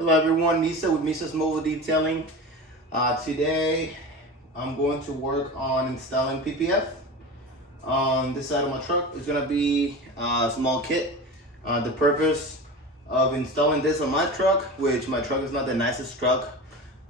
Hello everyone, Misa with Misa's Mobile Detailing. Today I'm going to work on installing PPF on this side of my truck. It's going to be a small kit. The purpose of installing this on my truck, which my truck is not the nicest truck.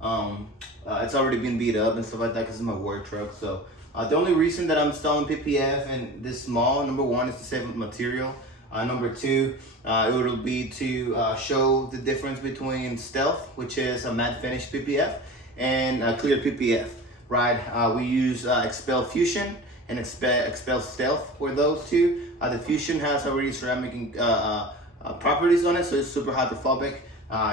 It's already been beat up and stuff like that because it's my work truck. So the only reason that I'm installing PPF and this small, number one, is to save material. Number two, it will be to show the difference between Stealth, which is a matte finish PPF, and clear PPF, right? We use Xpel Fusion and Xpel Stealth for those two. The Fusion has already ceramic properties on it, so it's super hydrophobic,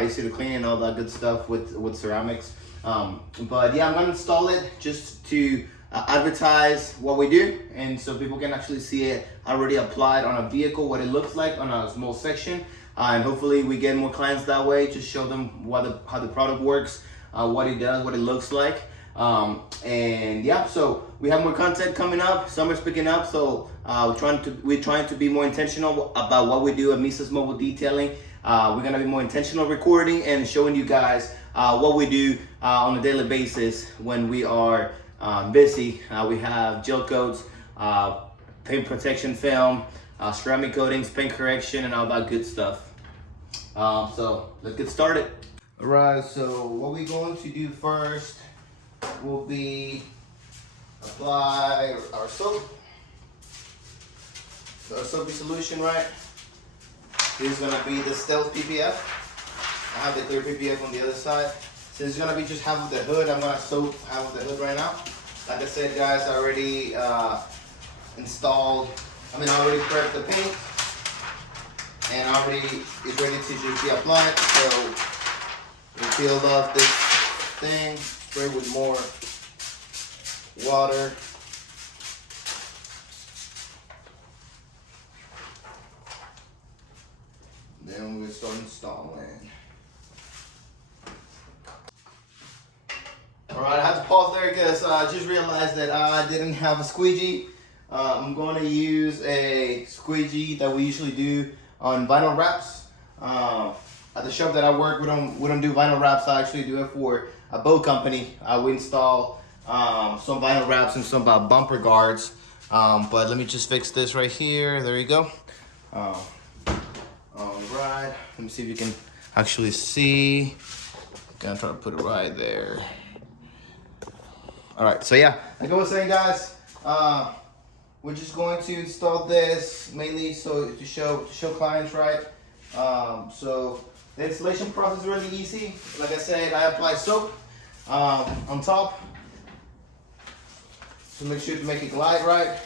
easy to clean and all that good stuff with ceramics. But yeah, I'm gonna install it just to advertise what we do, and so people can actually see it already applied on a vehicle, what it looks like on a small section, and hopefully we get more clients that way. Just show them how the product works, what it does, what it looks like, and yeah. So we have more content coming up. Summer's picking up, so we're trying to be more intentional about what we do at Misa's Mobile Detailing. We're gonna be more intentional recording and showing you guys what we do on a daily basis when we are busy. We have gel coats, paint protection film, ceramic coatings, paint correction, and all that good stuff. So let's get started. All right, so what we're going to do first will be apply our soap. So our soapy solution, right? This is gonna be the Stealth PPF. I have the clear PPF on the other side. Since it's gonna be just half of the hood, I'm gonna soap half of the hood right now. Like I said, guys, I already I already prepped the paint, and already it's ready to just be applied. So we peeled off this thing, spray with more water. Then we'll start installing. Alright, I had to pause there because I just realized that I didn't have a squeegee. I'm going to use a squeegee that we usually do on vinyl wraps. At the shop that I work, we don't do vinyl wraps. I actually do it for a boat company. We install some vinyl wraps and some bumper guards. But let me just fix this right here. There you go. Alright, let me see if you can actually see. I'm gonna try to put it right there. All right, so yeah, like I was saying, guys, we're just going to install this mainly so to show clients, right? So the installation process is really easy. Like I said, I apply soap on top to make sure to make it glide right,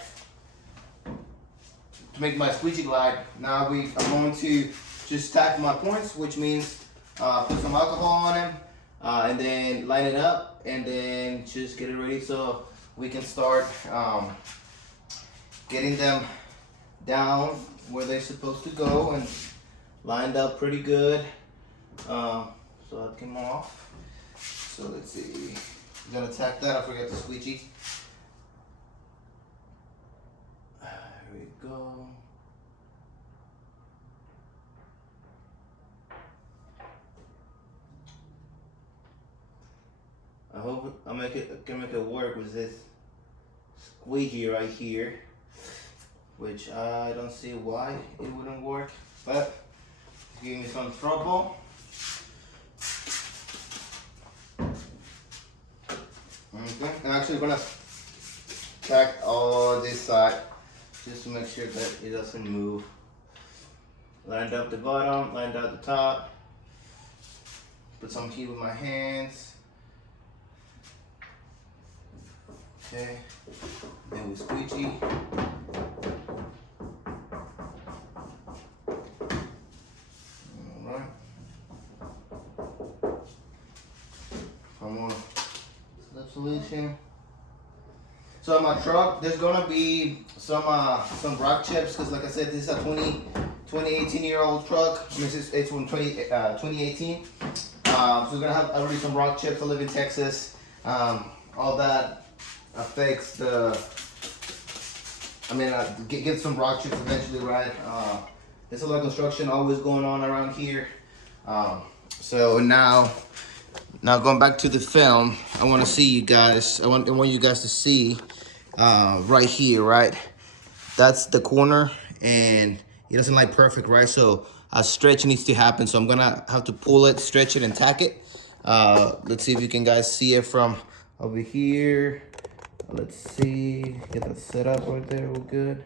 to make my squeegee glide. Now I'm going to just tack my points, which means put some alcohol on them, and then line it up, and then just get it ready so we can start getting them down where they're supposed to go and lined up pretty good. So that came off. So let's see. I'm gonna tack that. I forgot the squeegee. There we go. I hope I can make it work with this squeegee right here, which I don't see why it wouldn't work, but it's giving me some trouble. Okay, I'm actually gonna tack all this side just to make sure that it doesn't move. Lined up the bottom, lined up the top. Put some heat with my hands. Okay, then we squeegee. Alright. Some more slip solution. So in my truck, there's gonna be some rock chips, because like I said, this is a 2018-year-old truck. It's from 2018. So it's gonna have already some rock chips. I live in Texas. All that affects get some rock chips eventually, right? There's a lot of construction always going on around here. So now going back to the film, I want to see you guys. I want you guys to see right here, right? That's the corner, and it doesn't like perfect, right? So a stretch needs to happen. So I'm gonna have to pull it, stretch it, and tack it. Let's see if you can guys see it from over here. Let's see, get that set up right there, real good.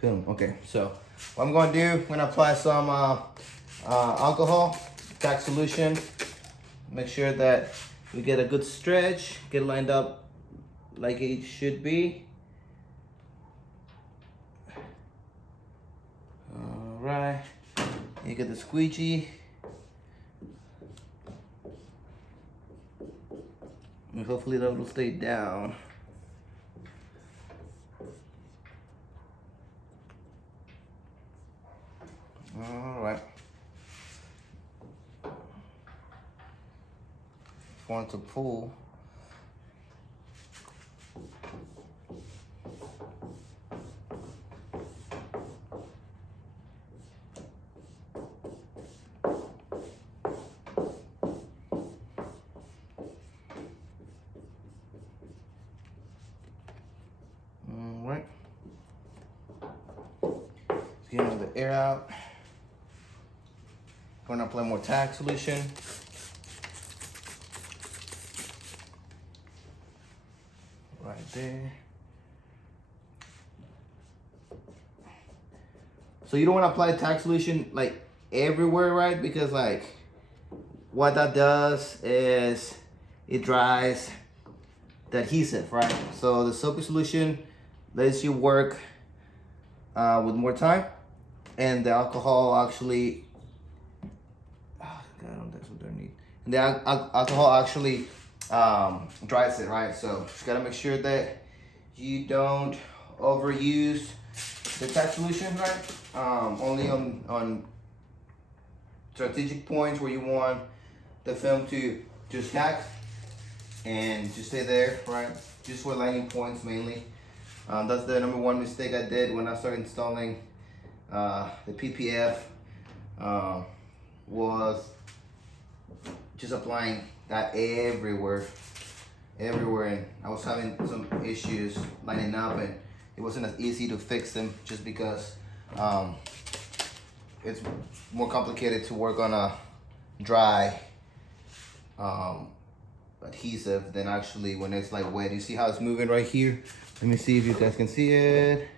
Boom. Okay, so what I'm gonna do, I'm gonna apply some alcohol, tack solution. Make sure that we get a good stretch, get lined up like it should be. All right, you get the squeegee. And hopefully that will stay down. All right. If you want to pull. All right. Let's get all the air out. We're gonna apply more tack solution. Right there. So you don't want to apply tack solution like everywhere, right? Because like what that does is it dries the adhesive, right? So the soapy solution lets you work with more time, and the alcohol actually, God, that's what I need. And the alcohol actually dries it, right? So just gotta make sure that you don't overuse the tack solution, right? Only on strategic points where you want the film to just tack and just stay there, right? Just for lining points mainly. That's the number one mistake I did when I started installing the PPF, was just applying that everywhere, and I was having some issues lining up, and it wasn't as easy to fix them just because it's more complicated to work on a dry adhesive than actually when it's like wet. You see how it's moving right here? Let me see if you guys can see it.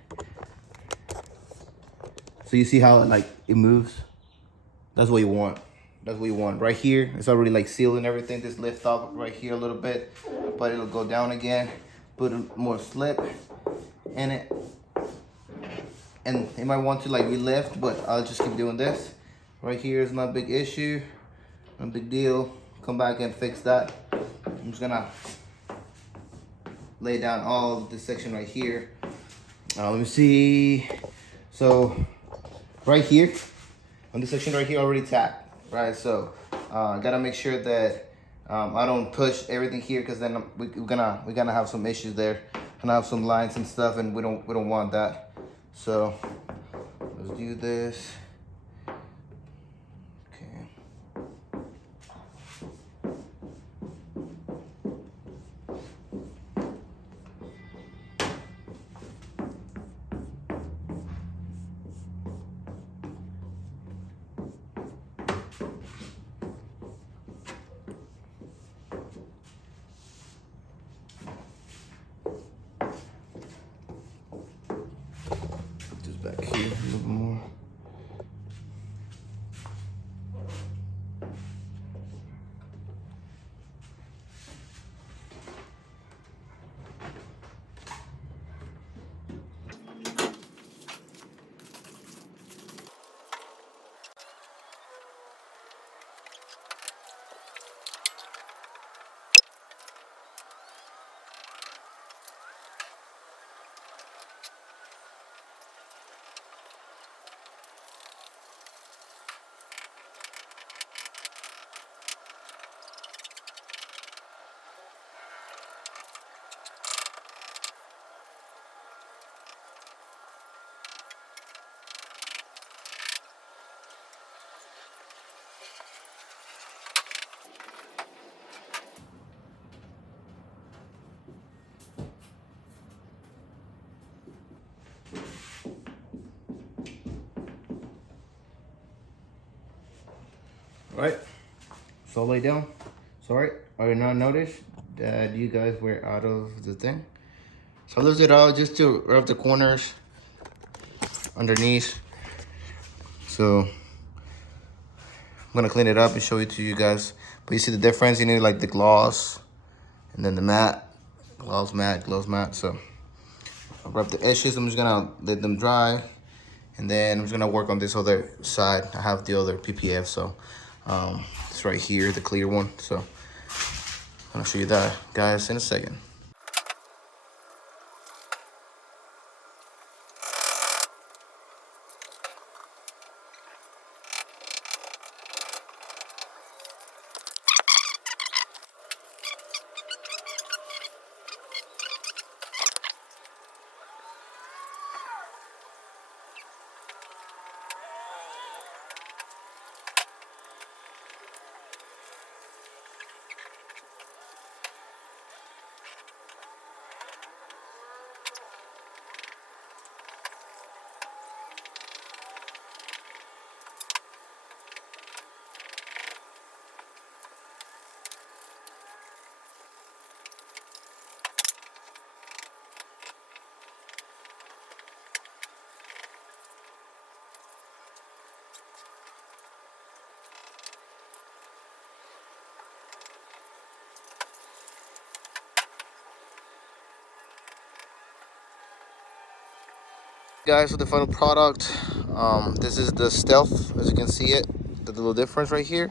So you see how it moves? That's what you want. That's what you want. Right here, it's already like sealed and everything. Just lift up right here a little bit, but it'll go down again. Put more slip in it. And you might want to like relift, but I'll just keep doing this. Right here is not a big issue, no big deal. Come back and fix that. I'm just gonna lay down all of this section right here. Let me see. So right here, on this section right here, already tacked, right? So gotta make sure that I don't push everything here, because then we're gonna have some issues there. Gonna have some lines and stuff, and we don't want that. So let's do this. Back here a little more. All right, so lay down. Sorry, I did not notice that you guys were out of the thing. So I lift it out just to rub the corners underneath. So I'm gonna clean it up and show it to you guys. But you see the difference, you need like the gloss and then the matte, gloss matte. So I'll rub the edges, I'm just gonna let them dry. And then I'm just gonna work on this other side. I have the other PPF, so it's right here, the clear one. So I'll show you that, guys, in a second. Guys, so the final product, this is the Stealth, as you can see it, the little difference right here.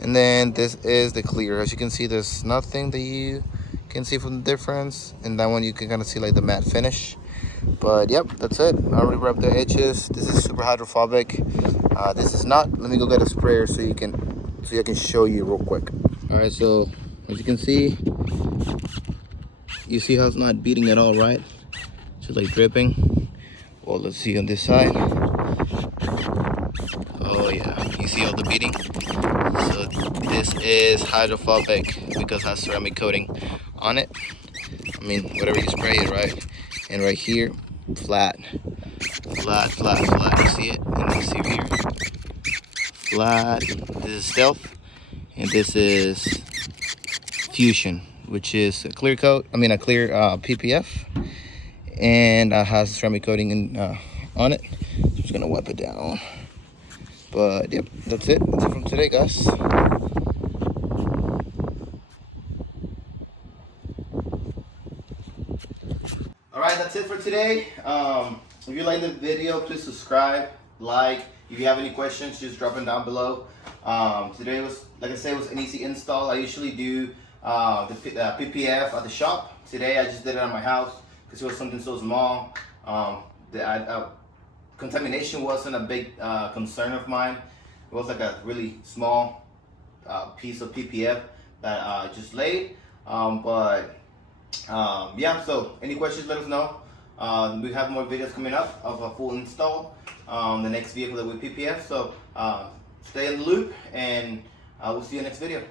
And then this is the clear. As you can see, there's nothing that you can see from the difference. And that one you can kind of see like the matte finish. But yep, that's it. I already rubbed the edges. This is super hydrophobic. This is not. Let me go get a sprayer so I can show you real quick. All right, so as you can see, you see how it's not beating at all, right? It's just like dripping. Well, let's see on this side. Oh yeah, you see all the beading? So this is hydrophobic because it has ceramic coating on it. I mean, whatever you spray it, right? And right here, flat. You see it? And then see here, flat. This is Stealth, and this is Fusion, which is a clear coat. I mean, a clear PPF. And has ceramic coating on it. So I'm just gonna wipe it down. But yep, that's it. That's it from today, guys. All right, that's it for today. If you like the video, please subscribe, like. If you have any questions, just drop them down below. Today was, like I said, was an easy install. I usually do the PPF at the shop. Today I just did it at my house because it was something so small. Contamination wasn't a big concern of mine. It was like a really small piece of PPF that I just laid. Yeah, so any questions, let us know. We have more videos coming up of a full install, the next vehicle that we PPF. So stay in the loop, and we'll see you next video.